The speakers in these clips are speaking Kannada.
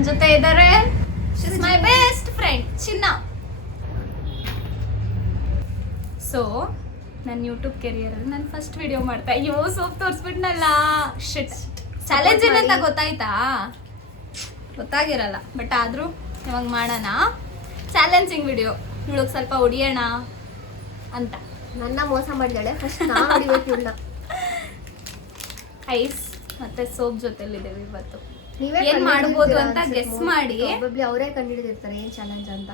ನನ್ನ ಜೊತೆ ಇದ್ದಾರೆ she is my best friend ಚಿನ್ನ. ಸೊ ನನ್ನ ಯೂಟ್ಯೂಬ್ ಕೆರಿಯರಲ್ಲಿ ನಾನು ಫಸ್ಟ್ ವಿಡಿಯೋ ಮಾಡ್ತಾ ಸೋಪ್ ತೋರಿಸ್ಬಿಟ್ನಲ್ಲ. ಶಿಟ್, ಚಾಲೆಂಜ್ ಏನಂತ ಗೊತ್ತಾಯ್ತಾ? ಗೊತ್ತಾಗಿರಲ್ಲ, ಬಟ್ ಆದರೂ ಇವಾಗ ಮಾಡೋಣ ಚಾಲೆಂಜಿಂಗ್ ವಿಡಿಯೋ. ಇವಳಿಗೆ ಸ್ವಲ್ಪ ಹೊಡಿಯೋಣ ಅಂತ. ನನ್ನ ಮೋಸ ಮಾಡಿದಾಳೆ, ಫಸ್ಟ್ ನಾನು ಹೊಡಿಬೇಕು ಇವಳನ್ನ. ಐಸ್ ಮತ್ತೆ ಸೋಪ್ ಜೊತೆಲಿದ್ದೇವೆ ಇವತ್ತು. ನೀವೇ ಏನ್ ಮಾಡ್ಬೋದು ಅಂತ ಗೆಸ್ ಮಾಡಿ. ಅವರೇ ಕಂಡುಹಿಡಿದಿರ್ತಾರೆ ಏನ್ ಚಾಲೆಂಜ್ ಅಂತ.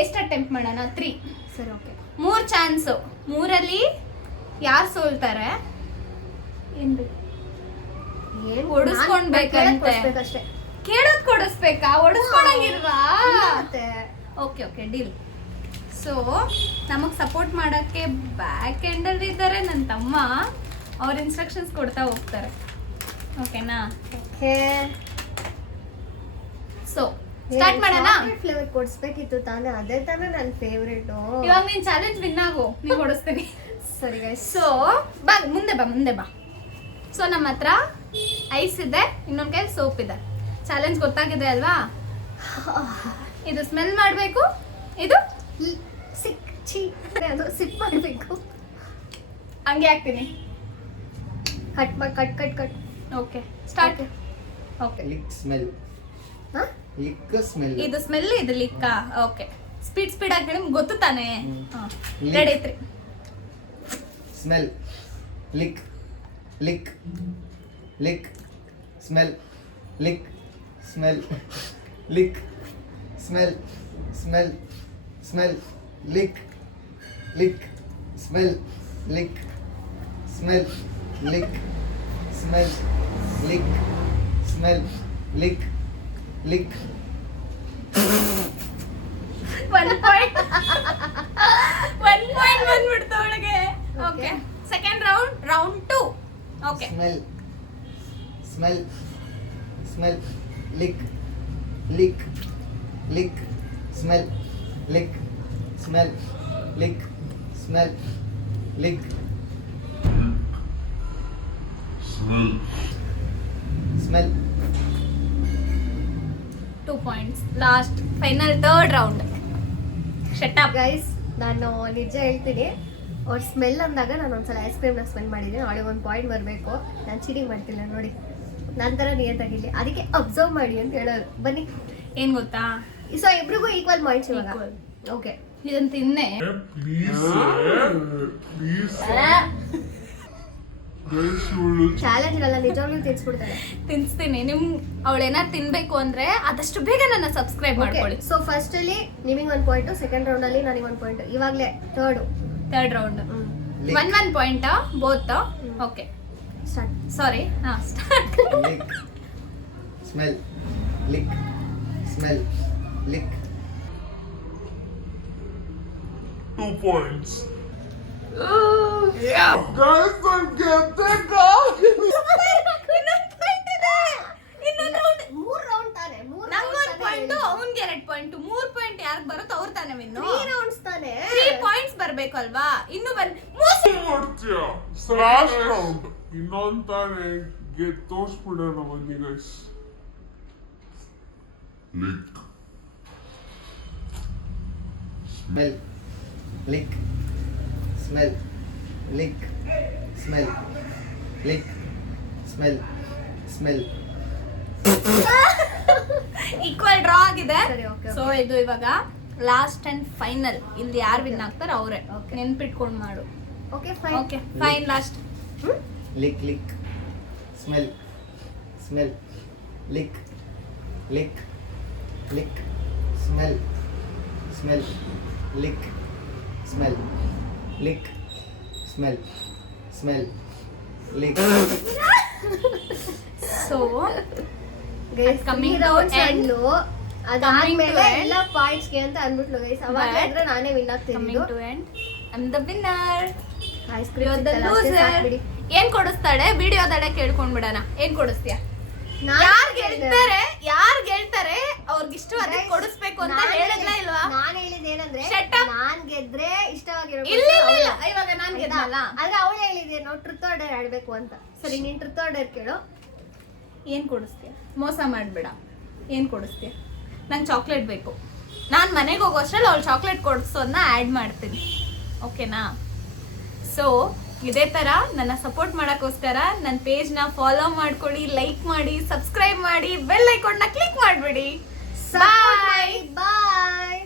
ಎಷ್ಟು ಅಟೆಂಪ್ಟ್ ಮಾಡೋಣ? 3. ಸರಿ, ಓಕೆ. 3 ಚಾನ್ಸು. 3ರಲ್ಲಿ ಯಾರು ಸೋಲ್ತಾರೆ ಹೊಡಿಸ್ಕೊಂಡ್ಬೇಕಂತೆ. ಅಷ್ಟೇ. ಕೇಳೋದ್ ಕೊಡಿಸ್ಬೇಕಾ? ಹೊಡಿಸ್ಕೊಳಂಗಿಲ್ವಾ? Okay okay, deal. ಸೊ ನಮಗೆ ಸಪೋರ್ಟ್ ಮಾಡೋಕ್ಕೆ ಬ್ಯಾಕ್ ಎಂಡಲ್ಲಿ ಇದ್ದಾರೆ ನನ್ನ ತಮ್ಮ. ಅವ್ರ ಇನ್ಸ್ಟ್ರಕ್ಷನ್ಸ್ ಕೊಡ್ತಾ ಹೋಗ್ತಾರೆ. ಓಕೆನಾ? ಓಕೆ. ಸೊ ಸ್ಟಾರ್ಟ್ ಮಾಡೋಣ. ಫ್ಲೇವರ್ ಕೊಡಿಸ್ಬೇಕಿತ್ತು ತಾನೇ, ಅದೇ ತಾನೇ ನನ್ನ ಫೇವ್ರೇಟ್. ಇವಾಗ ನೀನ್ ಚಾಲೆಂಜ್ ವಿನ್ ಆಗು, ನೀನು ಹೊಡಿಸ್ತೀನಿ. ಸರಿ ಗೈಸ್. ಸೊ ಬಾ, ಮುಂದೆ ಬಾ. ಸೊ ನಮ್ಮ ಹತ್ರ ಐಸ್ ಇದೆ, ಇನ್ನೊಂದು ಕೈ ಸೋಪ್ ಇದೆ. ಚಾಲೆಂಜ್ ಗೊತ್ತಾಗಿದೆ ಅಲ್ವಾ? ಇದು ಸ್ಮೆಲ್ ಮಾಡಬೇಕು, ಇದು ಅದು ಸಿಪ್ ಮಾಡಬೇಕು. ಹಂಗೆ ಹಾಕ್ತೀನಿ. Cut. Okay, start. Okay. Lick smell. Lick smell. ಇದು ಸ್ಮೆಲ್, ಇದು ಲಿಕ್ಕ. ಓಕೆ, ಸ್ಪೀಡ್ ಆಗಿ ನಿಮ್ಗೆ ಗೊತ್ತು ತಾನೇ? Lick. ರೆಡಿ ಐತ್ರಿ. Smell. Lick smell. Lick smell. Lick smell. Smell lick smell. Lick smell. Lick smell. Lick smell. Lick 1 point. 1 point ಬಂದ್ಬಿಡ್ತು ಅವಳಿಗೆ. Okay, second round 2. Okay. Smell. Lick smell. Lick smell. Lick smell. 2 points. Last final third round. Shut up guys, ನಾನು ನಿಜ ಹೇಳ್ತೀನಿ, ಅವ್ರ ಸ್ಮೆಲ್ ಅಂದಾಗ ನಾನು ಒಂದ್ಸಲ ಐಸ್ ಕ್ರೀಮ್ನ ಸ್ಮೆಲ್ ಮಾಡಿದ್ದೀನಿ. ಅವಳಿಗೆ 1 ಪಾಯಿಂಟ್ ಬರಬೇಕು. ನಾನು ಚೀಟಿಂಗ್ ಮಾಡ್ತಿಲ್ಲ ನೋಡಿ, ನಂತರ ನಿಯತ್ತಾಗಿಲ್ಲ, ಅದಕ್ಕೆ ಅಬ್ಸರ್ವ್ ಮಾಡಿ ಅಂತ ಹೇಳೋದು. ಬನ್ನಿ, ಏನ್ ಗೊತ್ತಾ? ಸೊ ಇಬ್ರಿಗೂ ಈಕ್ವಲ್ ಪಾಯಿಂಟ್ಸ್ ಇವಾಗ. ಓಕೆ, ಇದನ್ನ ತಿನ್ನೆ. ಚಾಲೆಂಜ್ ಇರಲ್ಲ, ನಿಜವಾಗ್ಲೂ ತಿನ್ಸ್ಬಿಡ್ತಾಳೆ. ತಿನ್ಸ್ತೀನಿ. ಅವಳೇನಾರು ತಿನ್ಬೇಕು ಅಂದ್ರೆ ಆದಷ್ಟು ಬೇಗ ನನ್ನ ಸಬ್ಸ್ಕ್ರೈಬ್ ಮಾಡ್ಕೊಳ್ಳಿ. ಸೊ ಫಸ್ಟ್ ಅಲ್ಲಿ ನಿಮಗೆ 1 ಪಾಯಿಂಟ್, ಸೆಕೆಂಡ್ ರೌಂಡ್ ಅಲ್ಲಿ ನನಗೆ 1 ಪಾಯಿಂಟ್, ಇವಾಗಲೇ third round 1 point both. Okay, start. Sorry, start. Lick smell. Lick 2 points. Yeah. Guys, I'm getting off. ಮೂರ್ ರೌಂಡ್ ತಾನೆ, ನಂಗೆ 1 ಪಾಯಿಂಟ್, ಅವನ್ಗೆ 2 ಪಾಯಿಂಟ್. 3 ಪಾಯಿಂಟ್ ಯಾರಿಗೆ ಬರುತ್ತೋ ಅವ್ರು ತಾನೆ ವಿನ್ನು. 3 ರೌಂಡ್ಸ್ ತಾನೆ, 3 ಪಾಯಿಂಟ್ಸ್ ಬರ್ಬೇಕು ಅಲ್ವಾ? ಇನ್ನು Last round. ಇನ್ನೊಂದು ತಾನೆ ಗೆಟ್ ತೋರಿಸ್ಬಿಡೋಣ ಬನ್ನಿ guys. Lick smell. Lick smell. Lick smell. Lick smell. Equal draw ಆಗಿದೆ. ಸರಿ, okay, ಸೊ ಇದು ಇವಾಗ ಲಾಸ್ಟ್ ಅಂಡ್ ಫೈನಲ್. ಇಲ್ಲಿ ಯಾರು ವಿನ್ ಆಗ್ತಾರೆ ಅವರೇ. ನೆನ್ಪಿಟ್ಕೊಂಡು ಮಾಡು. Okay fine. Okay fine. Last lick smell. Lick smell. Lick smell. Lick so guys coming to rounds end. ಅಂದ್ಲು, ಅದಾದ್ಮೇಲೆ ಎಲ್ಲ ಪಾಯಿಂಟ್ಸ್ ಗೆ ಅಂತ ಅಂದ್ಬಿಟ್ಲು ಗೈಸ್. ಅವಾಗ But ಅಂದ್ರೆ ನಾನೇ ವಿನ್ ಆಗ್ತೀನಿ. Coming to end, I am the winner. Ice you are the cream loser. ಏನ್ ಕೊಡಿಸ್ತಾಳೆ? ವಿಡಿಯೋದಲ್ಲೇ ಕೇಳ್ಕೊಂಡ್ ಬಿಡೋಣ. ಏನ್ ಕೊಡಿಸ್ತೀಯ? ಯಾರು ಗೆಲ್ತಾರೆ ಅವ್ರಿಗೆ ಇಷ್ಟವಾದ ಕೊಡಿಸ್ಬೇಕು ಅಂತ ಹೇಳಿದ್ಲ ಇಲ್ವಾ? ನಾನು ಹೇಳಿದ ಏನಂದ್ರೆ, Shut up. ನಾನ್ ಗೆದ್ರೆ ಇಷ್ಟವಾಗಿರೋ ಇಲ್ಲ ಇವಾಗ ನಾನ್ ಗೆದ್ದಲ್ಲ. ಆದ್ರೆ ಅವಳು ಹೇಳಿದೆ ನಾವು ಟ್ರುತ್ ಆರ್ಡರ್ ಆಡ್ಬೇಕು ಅಂತ. ಸರಿ, ನೀನ್ ಟ್ರುತ್ ಆರ್ಡರ್ ಕೇಳು. ಏನ್ ಕೊಡಿಸ್ತೀಯ? ಮೋಸ ಮಾಡ್ಬೇಡ. ಏನು ಕೊಡಿಸ್ತೀಯ? ನಂಗೆ ಚಾಕ್ಲೇಟ್ ಬೇಕು. ನಾನು ಮನೆಗೆ ಹೋಗೋ ಅಷ್ಟರಲ್ಲಿ ಅವ್ಳು ಚಾಕ್ಲೇಟ್ ಕೊಡಿಸೋದನ್ನ ಆ್ಯಡ್ ಮಾಡ್ತೀನಿ, ಓಕೆನಾ? ಸೊ ಇದೇ ಥರ ನನ್ನ ಸಪೋರ್ಟ್ ಮಾಡೋಕ್ಕೋಸ್ಕರ ನನ್ನ ಪೇಜ್ನ ಫಾಲೋ ಮಾಡ್ಕೊಳ್ಳಿ, ಲೈಕ್ ಮಾಡಿ, ಸಬ್ಸ್ಕ್ರೈಬ್ ಮಾಡಿ, ಬೆಲ್ ಐಕಾನ್ನ ಕ್ಲಿಕ್ ಮಾಡಿಬಿಡಿ. ಬಾಯ್. ಬಾಯ್.